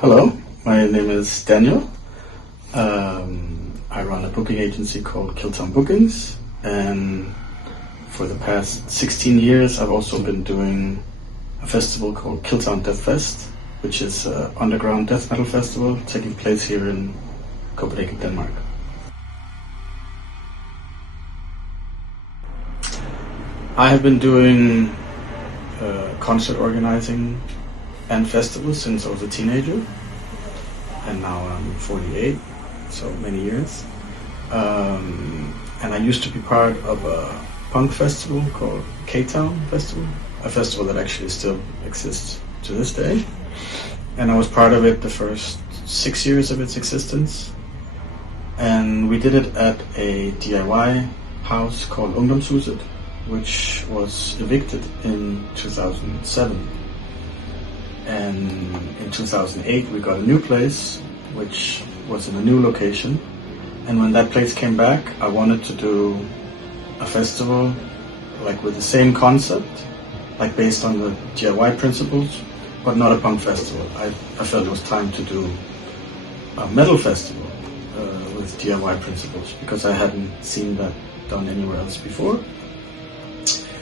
Hello, my name is Daniel. I run a booking agency called Killtown Bookings, and for the past 16 years I've also been doing a festival called Killtown Death Fest, which is an underground death metal festival taking place here in Copenhagen, Denmark. I have been doing concert organizing and festivals since I was a teenager, and now I'm 48, so many years. And I used to be part of a punk festival called Killtown Festival, a festival that actually still exists to this day. And I was part of it the first 6 years of its existence. And we did it at a DIY house called Ungdomshuset, which was evicted in 2007. And in 2008 we got a new place, which was in a new location. And when that place came back, I wanted to do a festival like with the same concept, like based on the DIY principles, but not a punk festival. I felt it was time to do a metal festival with DIY principles, because I hadn't seen that done anywhere else before.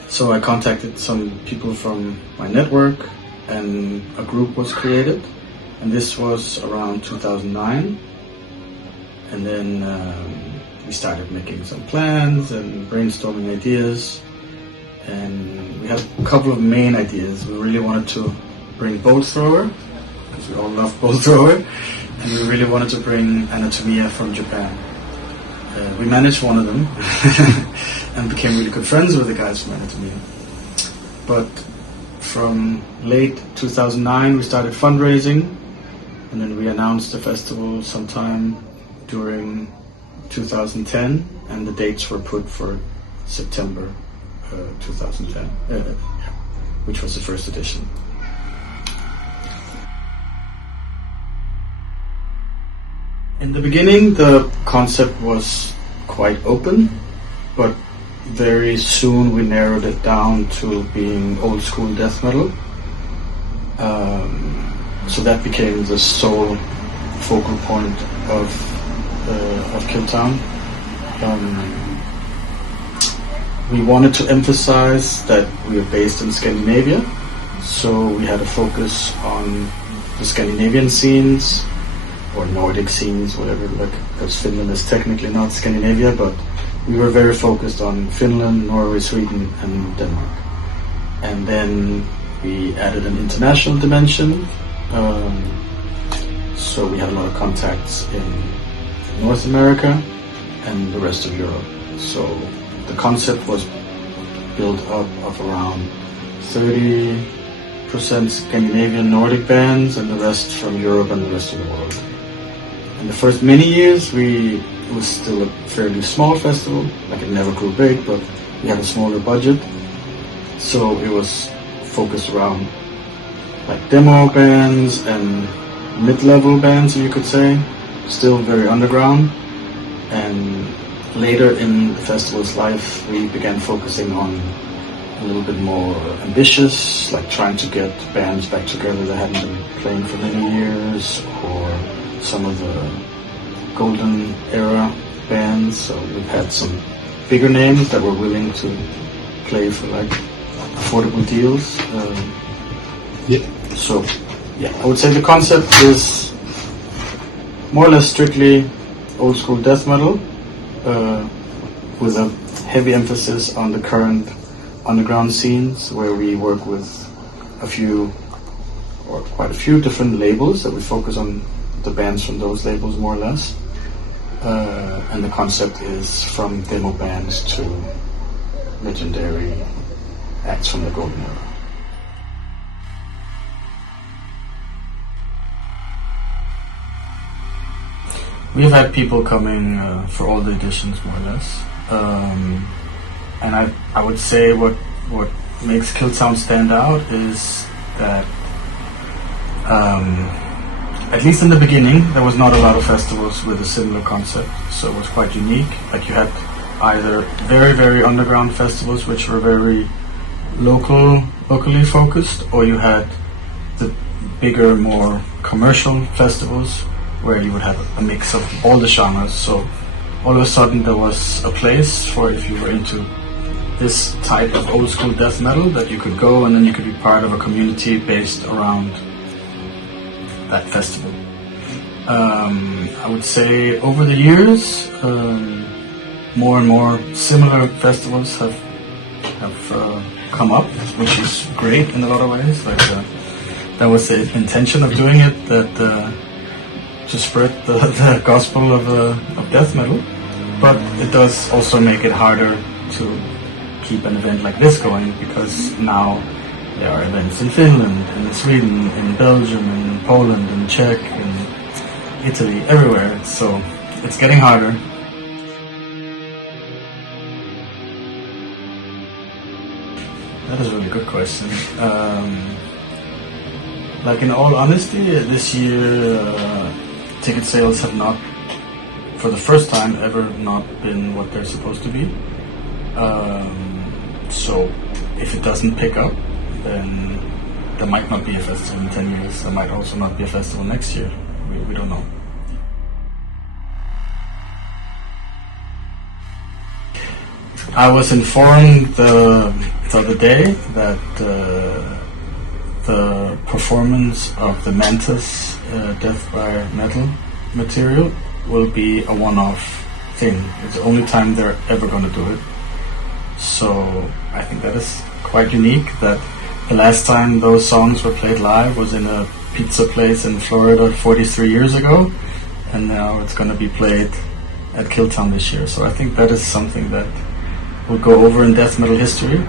So I contacted some people from my network, and a group was created, and this was around 2009. And then we started making some plans and brainstorming ideas, and we had a couple of main ideas. We really wanted to bring Bolt Thrower, because we all love Bolt Thrower, and we really wanted to bring Anatomia from Japan. We managed one of them and became really good friends with the guys from Anatomia. But from late 2009 we started fundraising, and then we announced the festival sometime during 2010, and the dates were put for September 2010, which was the first edition. In the beginning the concept was quite open, but very soon we narrowed it down to being old school death metal. So that became the sole focal point of Killtown. We wanted to emphasize that we are based in Scandinavia, so we had a focus on the Scandinavian scenes, or Nordic scenes, whatever, because Finland is technically not Scandinavia, but we were very focused on Finland, Norway, Sweden, and Denmark. And then we added an international dimension, so we had a lot of contacts in North America and the rest of Europe. So the concept was built up of around 30% Scandinavian Nordic bands and the rest from Europe and the rest of the world. In the first many years it was still a fairly small festival, like it never grew big, but we had a smaller budget. So it was focused around like demo bands and mid-level bands, you could say, still very underground. And later in the festival's life we began focusing on a little bit more ambitious, like trying to get bands back together that hadn't been playing for many years, or some of the golden era bands. So we've had some bigger names that were willing to play for like affordable deals. So yeah, I would say the concept is more or less strictly old school death metal, with a heavy emphasis on the current underground scenes, where we work with quite a few different labels that we focus on the bands from those labels more or less. And the concept is from demo bands to legendary acts from the golden era. We've had people coming for all the editions more or less. And I would say what makes Killtown stand out is that at least in the beginning, there was not a lot of festivals with a similar concept, so it was quite unique. Like you had either very, very underground festivals, which were very locally focused, or you had the bigger, more commercial festivals where you would have a mix of all the genres. So all of a sudden there was a place for, if you were into this type of old school death metal, that you could go and then you could be part of a community based around that festival. I would say over the years, more and more similar festivals have come up, which is great in a lot of ways. Like that was the intention of doing it, that to spread the gospel of death metal. But it does also make it harder to keep an event like this going, because now there are events in Finland, in Sweden, in Belgium, in Poland, in Czech, in Italy, everywhere. So it's getting harder. That is a really good question. Like, in all honesty, this year ticket sales have not, for the first time ever, not been what they're supposed to be. So if it doesn't pick up, then there might not be a festival in 10 years. There might also not be a festival next year. We don't know. I was informed the other day that the performance of the Mantis Death by Metal material will be a one-off thing. It's the only time they're ever going to do it. So I think that is quite unique, that the last time those songs were played live was in a pizza place in Florida 43 years ago, and now it's going to be played at Killtown this year. So I think that is something that will go over in death metal history.